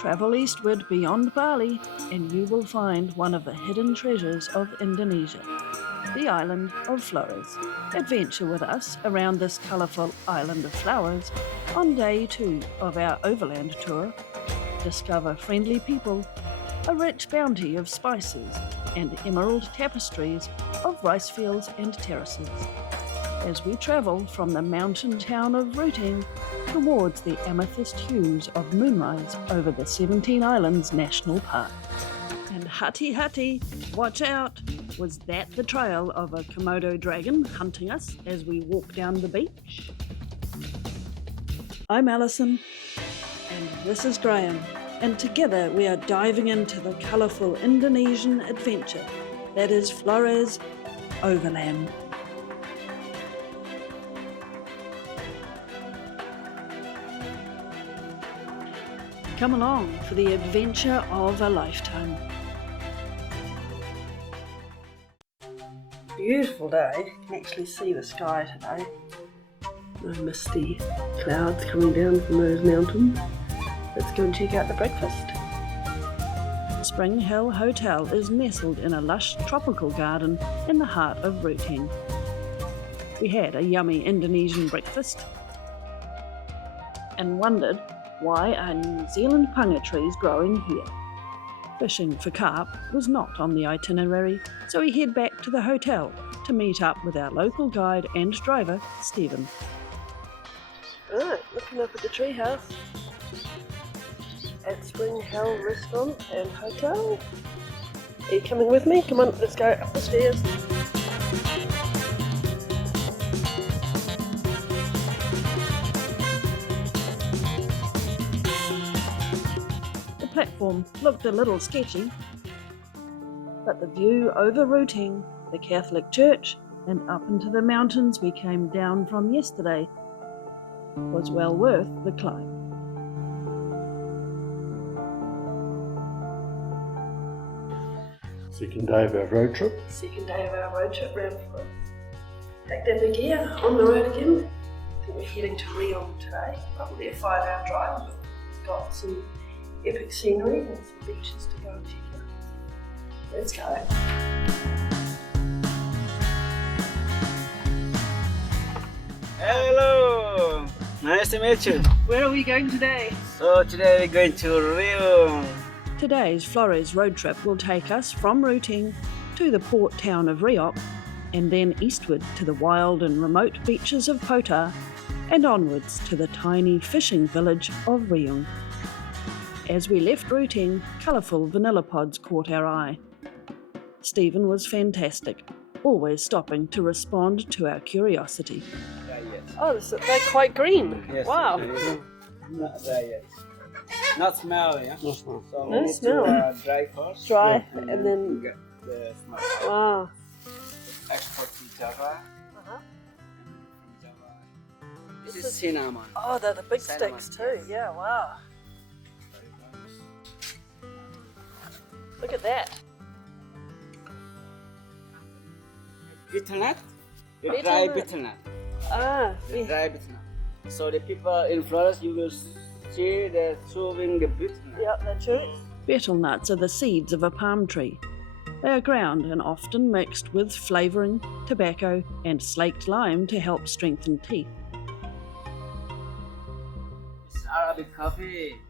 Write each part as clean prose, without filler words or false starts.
Travel eastward beyond Bali and you will find one of the hidden treasures of Indonesia, the island of Flores. Adventure with us around this colourful island of flowers on day 2 of our overland tour. Discover friendly people, a rich bounty of spices, and emerald tapestries of rice fields and terraces. As we travel from the mountain town of Ruteng towards the amethyst hues of Moonrise over the 17 Islands National Park. And hutty, watch out! Was that the trail of a Komodo dragon hunting us as we walk down the beach? I'm Alison, and this is Graham, and together we are diving into the colourful Indonesian adventure that is Flores Overland. Come along for the adventure of a lifetime. Beautiful day. You can actually see the sky today. No misty clouds coming down from those mountains. Let's go and check out the breakfast. Spring Hill Hotel is nestled in a lush tropical garden in the heart of Ruteng. We had a yummy Indonesian breakfast and wondered why are New Zealand panga trees growing here? Fishing for carp was not on the itinerary, so we head back to the hotel to meet up with our local guide and driver, Stephen. Alright, looking up at the Treehouse at Spring Hill Restaurant and Hotel. Are you coming with me? Come on, let's go up the stairs. The platform looked a little sketchy, but the view over Ruteng, the Catholic Church, and up into the mountains we came down from yesterday was well worth the climb. Second day of our road trip. Round Flores. Packed in the gear, on the road again. I think we're heading to Riung today. Probably a 5-hour drive, but we've got some epic scenery and some beaches to go and check out. Let's go. Hello! Nice to meet you. Where are we going today? So today we're going to Riung. Today's Flores road trip will take us from Ruteng to the port town of Reok and then eastward to the wild and remote beaches of Potar and onwards to the tiny fishing village of Riung. As we left Ruteng, colourful vanilla pods caught our eye. Stephen was fantastic, always stopping to respond to our curiosity. Oh, they're quite green. Yes, Wow. Not there yet. Not smell, yeah? No smell. So No we need smell. to dry first. Dry, and then get the smell. wow. Export to Java. Uh-huh. Java. This is cinnamon. Oh, they're the big Cinnamon, sticks too. yes. Yeah, wow. Look at that. Betel nut. The Betel dry nut. betel nut. Ah, The dry betel nut. So the people in Flores, you will see the throwing the betel nut. yeah, that's right. Betel nuts are the seeds of a palm tree. They are ground and often mixed with flavouring, tobacco, and slaked lime to help strengthen teeth. It's Arabic coffee.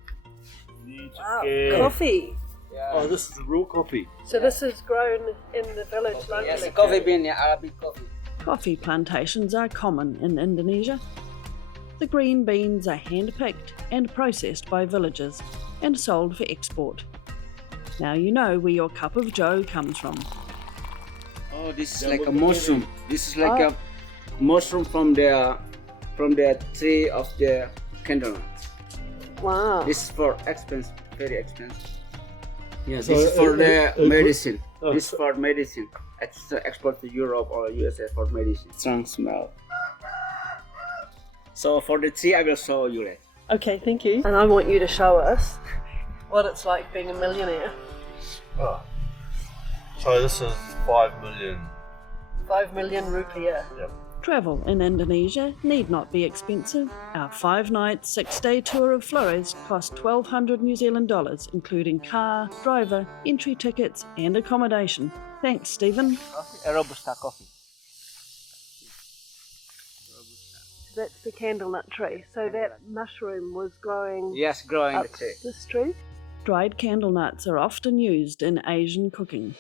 Wow, coffee. Yeah. Oh, this is the real coffee. So this is grown in the village locally. Yes, coffee bean, yeah, Arabic coffee. Coffee plantations are common in Indonesia. The green beans are hand-picked and processed by villagers and sold for export. Now you know where your cup of joe comes from. Oh, this is like a mushroom. This is like a mushroom from the tree of the candlenut. Wow. This is for expensive, very expensive. Yes, So, this is for the could- medicine. oh, This is for medicine. Export to Europe or USA for medicine. Strong smell. So for the tree, I will show you later. Okay, thank you. And I want you to show us what it's like being a millionaire. Oh. So this is 5 million. 5 million rupiah. Yep. Travel in Indonesia need not be expensive. Our 5-night, 6-day tour of Flores cost $1,200 New Zealand dollars, including car, driver, entry tickets, and accommodation. Thanks, Stephen. Robusta coffee. That's the candlenut tree. So that mushroom was growing Yes, growing up the tree. this tree. Dried candlenuts are often used in Asian cooking.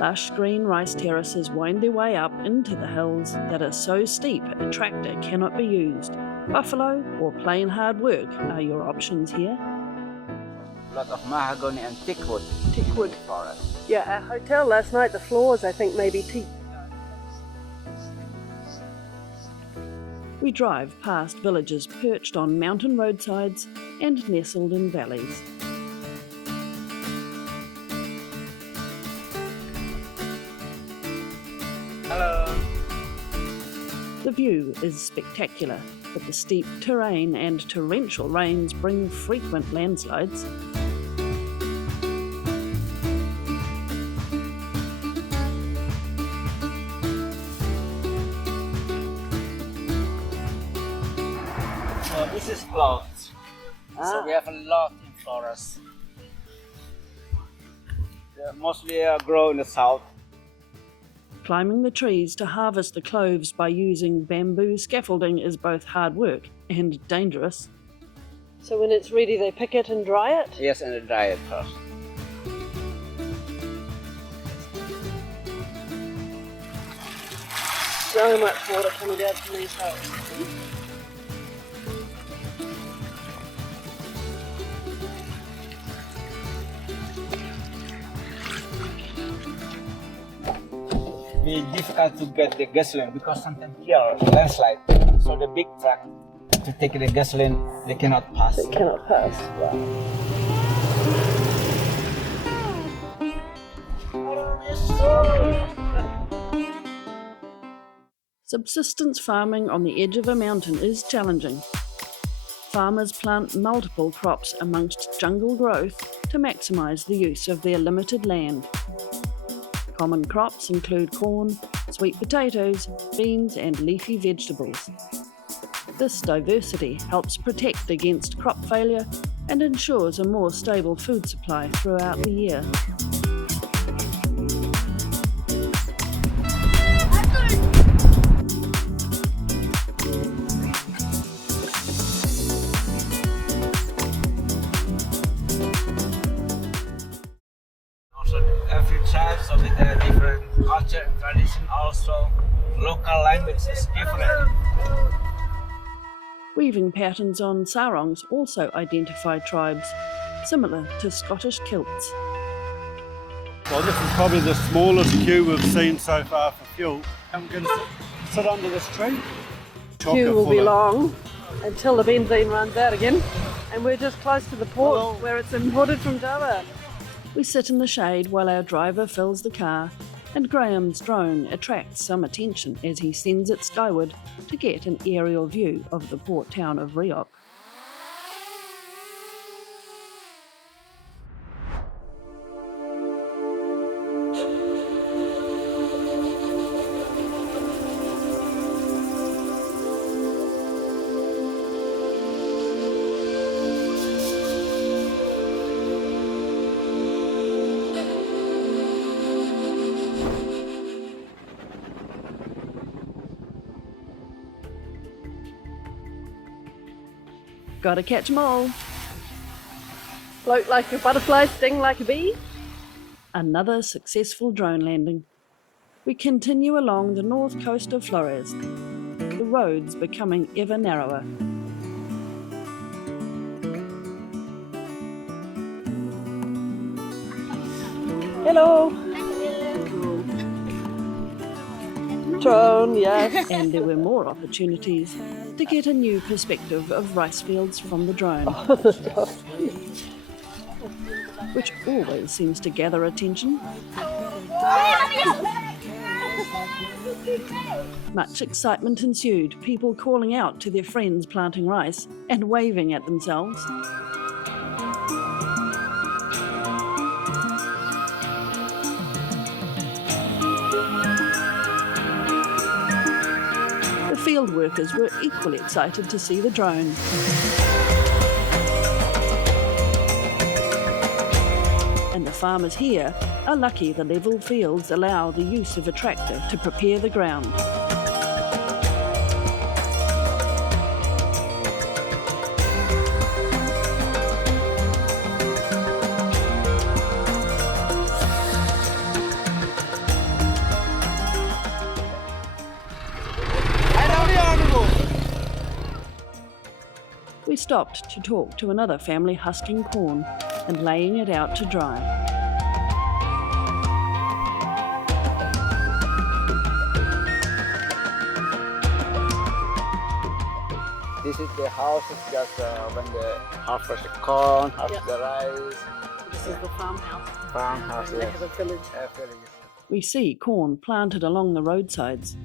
Lush green rice terraces wind their way up into the hills that are so steep a tractor cannot be used. Buffalo or plain hard work are your options here. A lot of mahogany and thick wood. Teak wood. Forest. Yeah, our hotel last night, the floors I think maybe teak. We drive past villages perched on mountain roadsides and nestled in valleys. Hello. The view is spectacular, but the steep terrain and torrential rains bring frequent landslides. So this is cloves. So we have a lot in Flores. They mostly grow in the south. Climbing the trees to harvest the cloves by using bamboo scaffolding is both hard work and dangerous. So when it's ready they pick it and dry it? Yes, and they dry it first. So much water coming down from these hills. Be difficult to get the gasoline because sometimes here landslide. So the big truck to take the gasoline they cannot pass. It cannot pass. Wow. Subsistence farming on the edge of a mountain is challenging. Farmers plant multiple crops amongst jungle growth to maximise the use of their limited land. Common crops include corn, sweet potatoes, beans and leafy vegetables. This diversity helps protect against crop failure and ensures a more stable food supply throughout the year. Every tribe, so with a different culture and tradition, also local language is different. Weaving patterns on sarongs also identify tribes, similar to Scottish kilts. Well, this is probably the smallest queue we've seen so far for fuel. I'm going to sit under this tree. Queue will be long until the benzene runs out again. And we're just close to the port where it's imported from Java. We sit in the shade while our driver fills the car, and Graham's drone attracts some attention as he sends it skyward to get an aerial view of the port town of Reok. Gotta catch 'em all. Float like a butterfly, sting like a bee. Another successful drone landing. We continue along the north coast of Flores, the roads becoming ever narrower. Hello. Drone, yes. And there were more opportunities to get a new perspective of rice fields from the drone, which always seems to gather attention. Much excitement ensued, people calling out to their friends planting rice and waving at themselves. field workers were equally excited to see the drone. And the farmers here are lucky the level fields allow the use of a tractor to prepare the ground. We stopped to talk to another family husking corn and laying it out to dry. This is the house. It's just when they harvest the corn, harvest the rice. This is the farmhouse. Farmhouse, They yes. have a village. We see corn planted along the roadsides,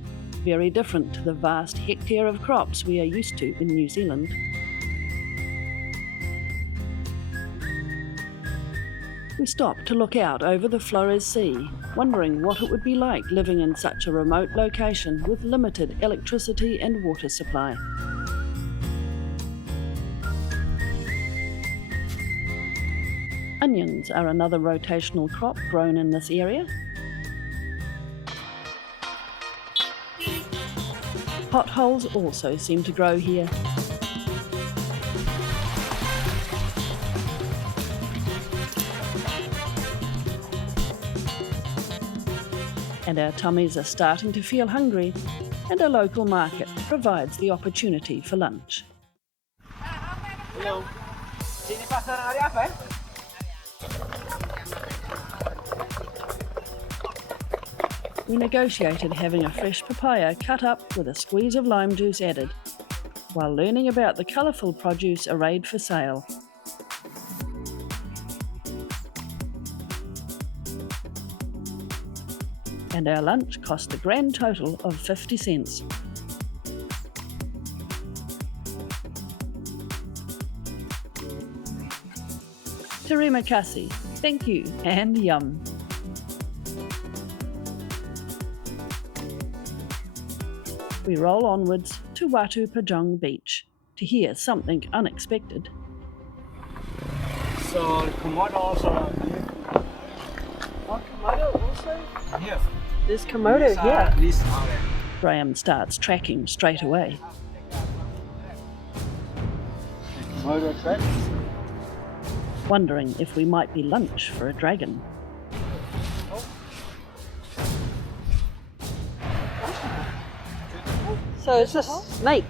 very different to the vast hectare of crops we are used to in New Zealand. We stopped to look out over the Flores Sea, wondering what it would be like living in such a remote location with limited electricity and water supply. Onions are another rotational crop grown in this area. Potholes also seem to grow here. And our tummies are starting to feel hungry, and a local market provides the opportunity for lunch. Hello. Sini pasar hari apa ya? We negotiated having a fresh papaya cut up with a squeeze of lime juice added, while learning about the colourful produce arrayed for sale. And our lunch cost a grand total of 50 cents. Terima kasih, thank you, and yum. We roll onwards to Watu Pajong Beach to hear something unexpected. So Komodo also here. Oh, Komodo also? Yes. There's Komodo here. This area. Graham starts tracking straight away. Komodo tracks. Wondering if we might be lunch for a dragon. So is this snake?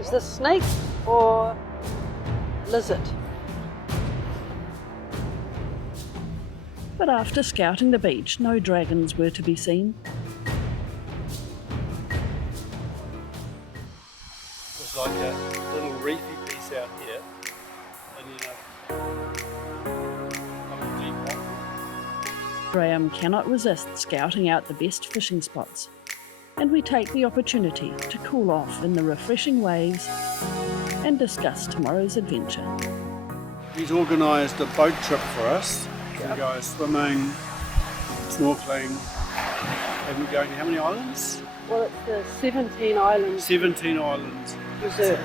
Is this snake or lizard? But after scouting the beach, no dragons were to be seen. There's like a little reefy piece out here, and deep water. Graham cannot resist scouting out the best fishing spots, and we take the opportunity to cool off in the refreshing waves and discuss tomorrow's adventure. He's organised a boat trip for us. We go swimming, snorkeling, and we're going to how many islands? Well, it's the 17 Islands 17 islands. Reserve.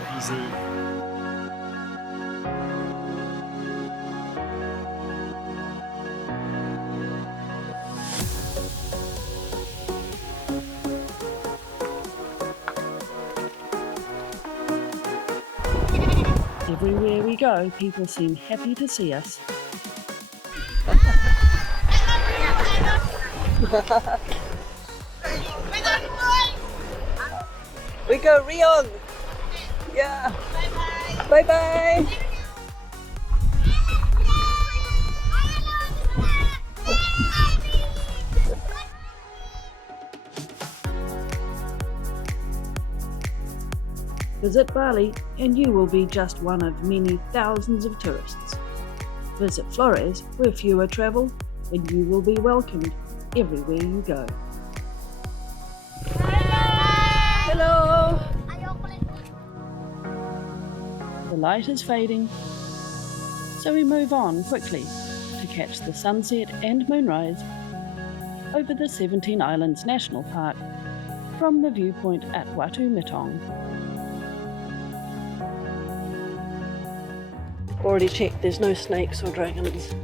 Everywhere we go, people seem happy to see us. We go Riung. Yeah. Bye bye. Visit Bali and you will be just one of many thousands of tourists. Visit Flores where fewer travel and you will be welcomed everywhere you go. Hello. The light is fading, so we move on quickly to catch the sunset and moonrise over the 17 Islands National Park from the viewpoint at Watu Mitong. Already checked, there's no snakes or dragons.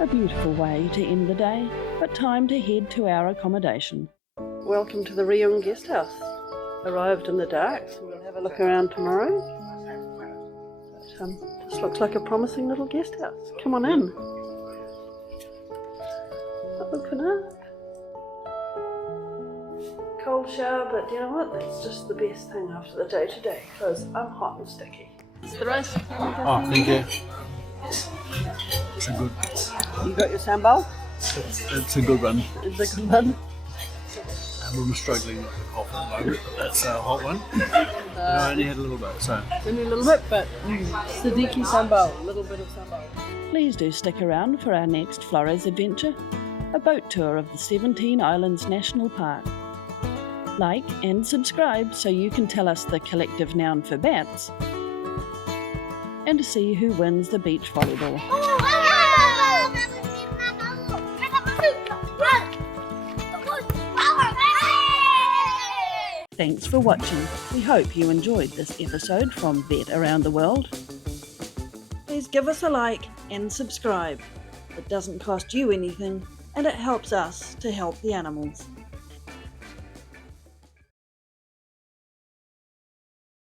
A beautiful way to end the day, but time to head to our accommodation. Welcome to the Riung Guesthouse. Arrived in the dark, so we'll have a look around tomorrow. But, this looks like a promising little guest house. Come on in. Open up. Cold shower, but you know what? That's just the best thing after the day today, because I'm hot and sticky. It's the rice. Oh, thank you. It's a good. You got your sambal? It's a good one. It's a good one. I'm struggling with the cough at the moment. That's a hot one. I only had a little bit, so. Only a little bit, but Siddiqui sambal, a little bit of sambal. Please do stick around for our next Flores adventure, a boat tour of the 17 Islands National Park. Like and subscribe so you can tell us the collective noun for bats, and to see who wins the beach volleyball. Thanks for watching. We hope you enjoyed this episode from Vet Around the World. Please give us a like and subscribe. It doesn't cost you anything, and it helps us to help the animals.